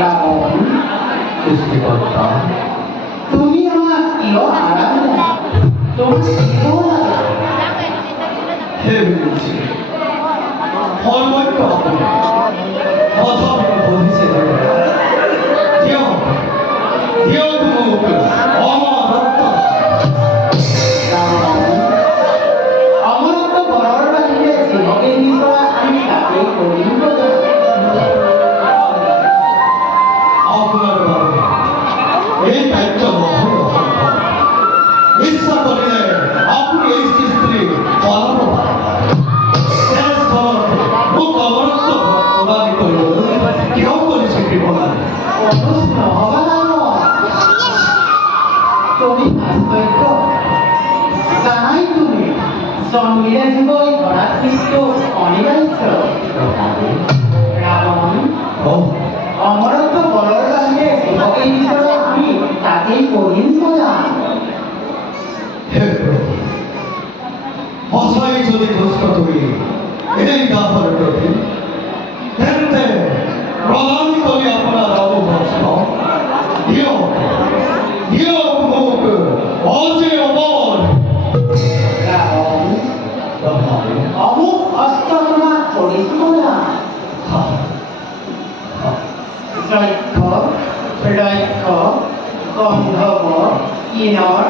রাবণ সৃষ্টিকর্তা, তুমি আমার প্রিয় আরাধনা, তোমার প্রিয় হে বিদুষী, সর্বৈক্য আপুনি প্ৰথমে বহিছে কিয় কিয় মোক অমৰত্ব অমরত্ব বৰৰ বাহিৰে জীৱকে বিচৰা আমি তাকেই কৰিম আপোনাৰ বাবে এই দায়িত্ব বহন অসম্ভৱ। ইচ্ছা কৰিলে আপুনি এই সৃষ্টি সলাব পাৰে। মোক অমৰত্ব প্ৰদান কৰিবলৈ কিয় কৰিছে কৃপণাই? তুমি আশ্চর্য জানাই তুমি জন্মিলে জীৱই ধৰাত কিন্তু অনিবাৰ্য ৰাৱণ অমৰত্ব বলৰ বাহিৰে জীৱকে বিচৰা আমি তাকেই কৰিম প্ৰদান। হে প্ৰভু, সঁচাই যদি দুষ্ট তুমি এই গাভৰ প্ৰতি তেন্তে প্ৰদান কৰি আপোনাৰ অমুভস্ত দিয়ক দিয়ক মোক অজে অমৰ ৰাৱণ ব্ৰহ্মাই অমুক অস্ত্ৰ তোমাক কৰিছো প্ৰদান। যক্ষ ৰক্ষ গন্ধৰ্ব কিন্নৰ